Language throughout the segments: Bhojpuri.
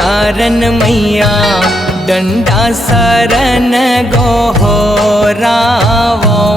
तारन मैया डंडा शरण गोहरावो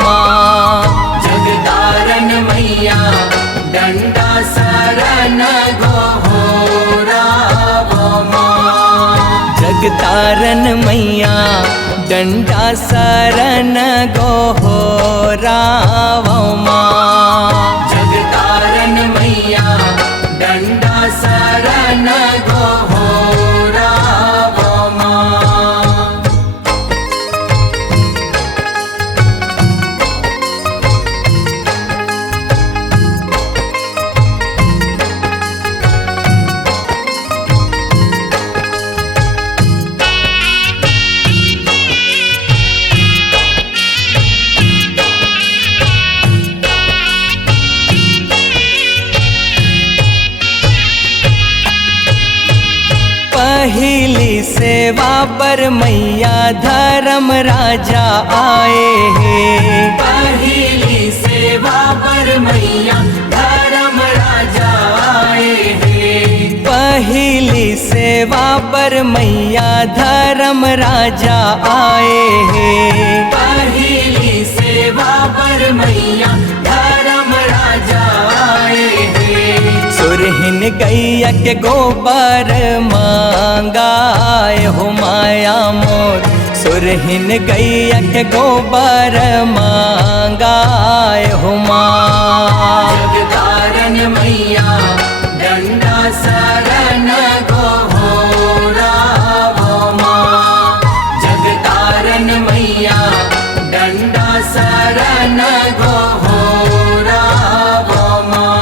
माँ। जग तारन मैया डंडा शरण गोहरावो माँ। जग तारन मैया डंडा शरण गोहरावो माँ। जग तारन मैया डंडा शरण गोहरावो माँ। पहली सेवा पर मैया धर्म राजा आए हैं। पहली सेवा पर मैया धर्म राजा आए हैं। पहली सेवा पर मैया धर्म राजा आए हैं। पहली सेवा पर मैया धर्म राजा आए हैं। सुरहिन गैया के गोबर मांगाए हो माया मोर। सुरहिन गैया के गोबर मांगाए हो माँ। जग तारन मैया डंडा शरण गोहरावो माँ। जग तारन मैया डंडा शरण गोहरावो माँ।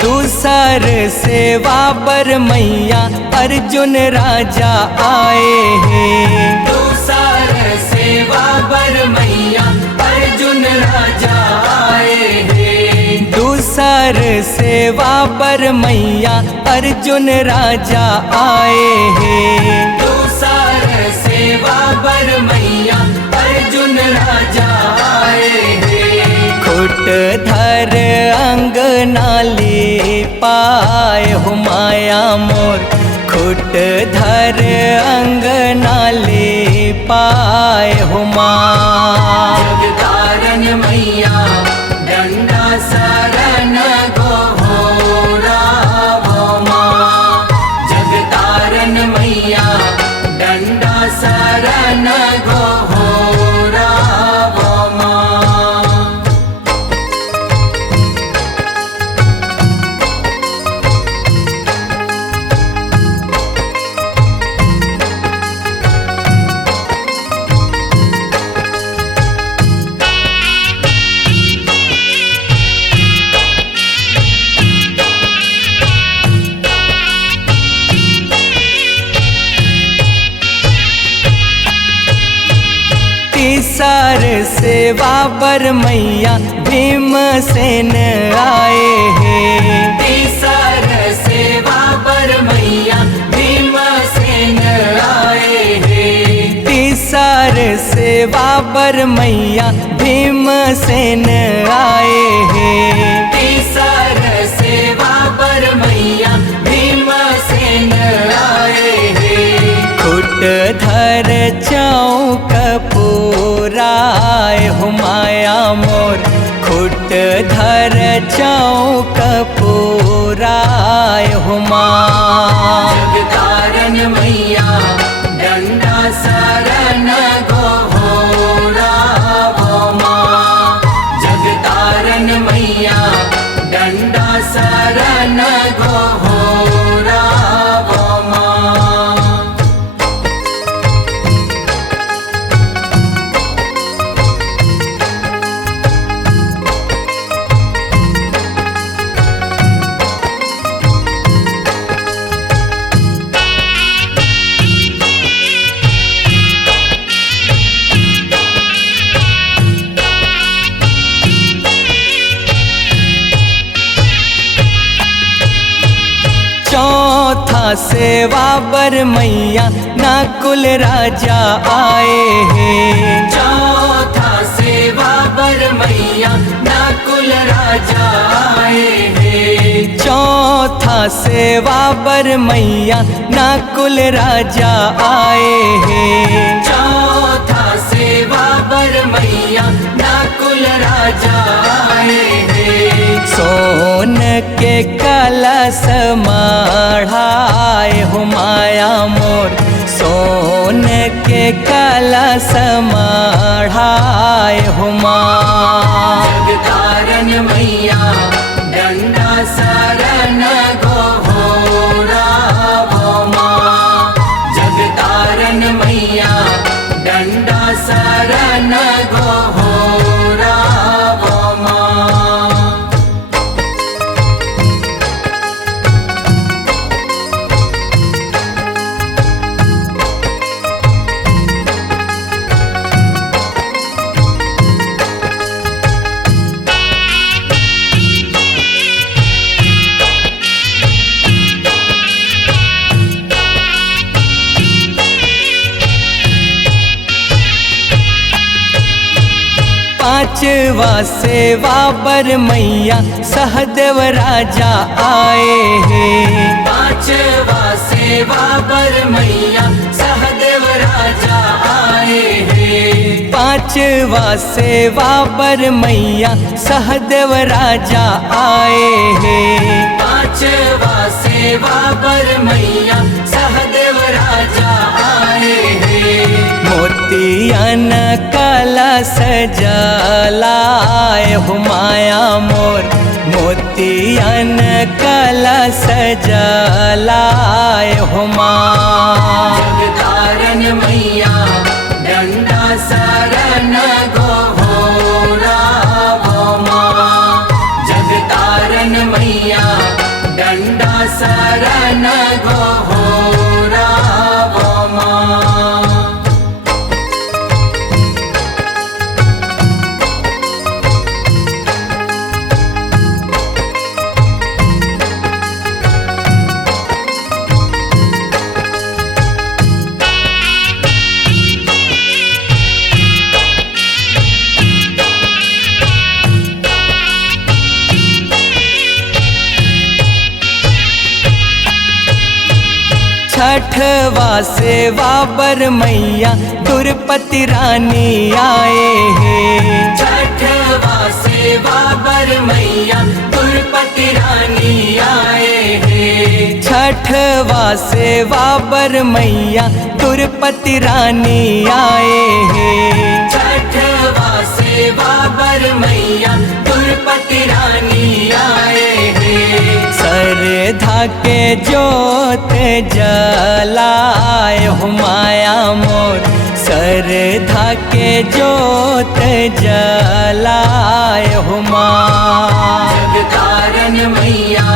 दूसर सेवा पर मैया अर्जुन राजा आए हैं। दूसर सेवा पर मैया अर्जुन राजा आए हैं। दूसर सेवा पर मैया अर्जुन राजा आए हैं। दूसर सेवा पर मैया अर्जुन राजा आए हैं। खुट धर अंग नाली पाए हो माया मोर। खुट धर अंग नाली पाए हो माँ। जग तारन मैया डंडा शरण गोहरावो माँ। जग तारन मैया डंडा शरण गोहरावो माँ। तीसर सेवा पर मैया भीमसेन आए हैं। तीसर सेवा पर मैया भीमसेन आए हैं। तीसर सेवा पर मैया भीमसेन आए हैं। तीसर सेवा पर मैया भीमसेन आए हैं। खुट धर चौक पुराए हो माया मोर। खुट धर चौक पुराए हो माँ। जग तारन मैया डंडा शरण गोहरावो माँ। जग तारन मैया डंडा शरण गोहरावो माँ। सेवा बर मैया नकुल राजा आए हैं। चौथा सेवा बर मैया नकुल राजा आए हैं। चौथा सेवा बर मैया नकुल राजा आए हैं। चौथा सेवा बर मैया नकुल राजा आए हैं। सोन के कलश मढ़ाए हो माया मोर, सोन के कलश मढ़ाए हो माँ। जगतारन मैया डंडा शरण गोहोरा भोमा। जगतारन मैया डंडा शरण गोहोरा भोमा। पांचवा सेवा बर मैया सहदेव राजा आए हैं। पांचवा सेवा बर मैया सहदेव राजा आए हैं। पांचवा सेवा बर मैया सहदेव राजा आए हैं। पांचवा सेवा बर मैया सहदेव राजा आए हैं। मोतियन कलश जलाए हो माया मोर, मोतियन कलश जलाए हो माँ। जगतारन मैया डंडा शरण गोहोरा भोमा। जगतारन मैया डंडा शरण गोहोरा भोमा। छठवा सेवा बर मैया दुर्पति रानी आए हैं। छठवा सेवा बर मैया दुर्पति रानी आए हैं। छठवा सेवा बर मैया दुर्पति रानी आए हैं। छठवा सेवा बर मैया दुर्पति रानी आए हैं। सरधा के जोत जलाए हो माया मोर, सरधा के जोत जलाए हो माँ। जगतारन मैया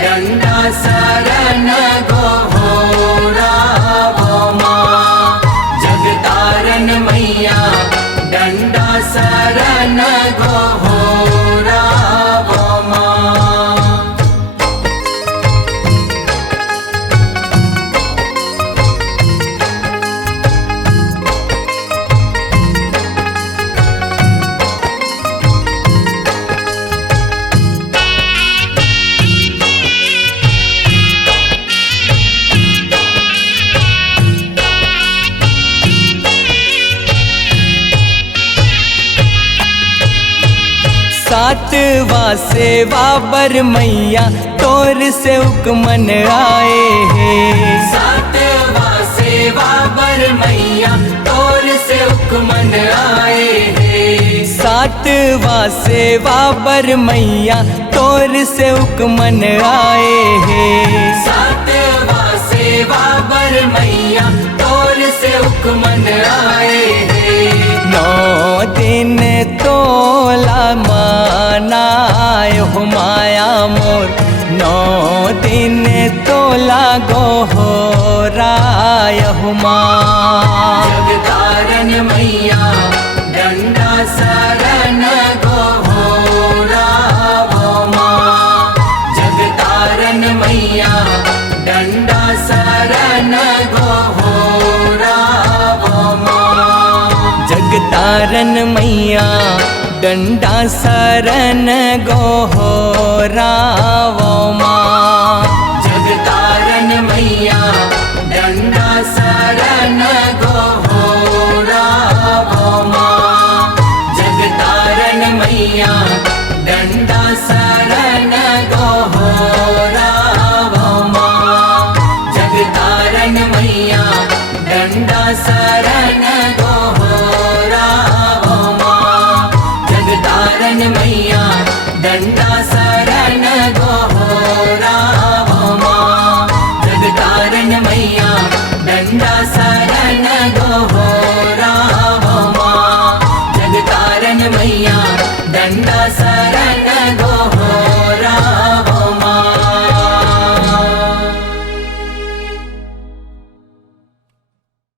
डंडा शरण गोहोरा भोमा। जगतारन मैया डंडा शरण गोहोरा भोमा। सातवा सेवा बर मैया तोर से उकमन आए हैं। सातवा सेवा बर मैया तोर से उकमन आए हैं। सातवा सेवा बर मैया तोर से उकमन आए हैं। सातवा सेवा बर मैया तोर से उकमन आए हैं। 9 दिन तोला मनाए हो माया मोर, 9 दिन तोला गोहोराय हो माँ। जगतारन मैया डंडा शरण गोहोरा भोमा। जगतारन मैया डंडा जगतारन मैया डंडा शरण गोहरावो माँ। जगतारन मैया डंडा शरण गोहरावो माँ। जगतारन मैया डंडा शरण गोहरावो माँ। जगतारन मैया डंडा शरण गोहरावो माँ। जगतारन मैया डंडा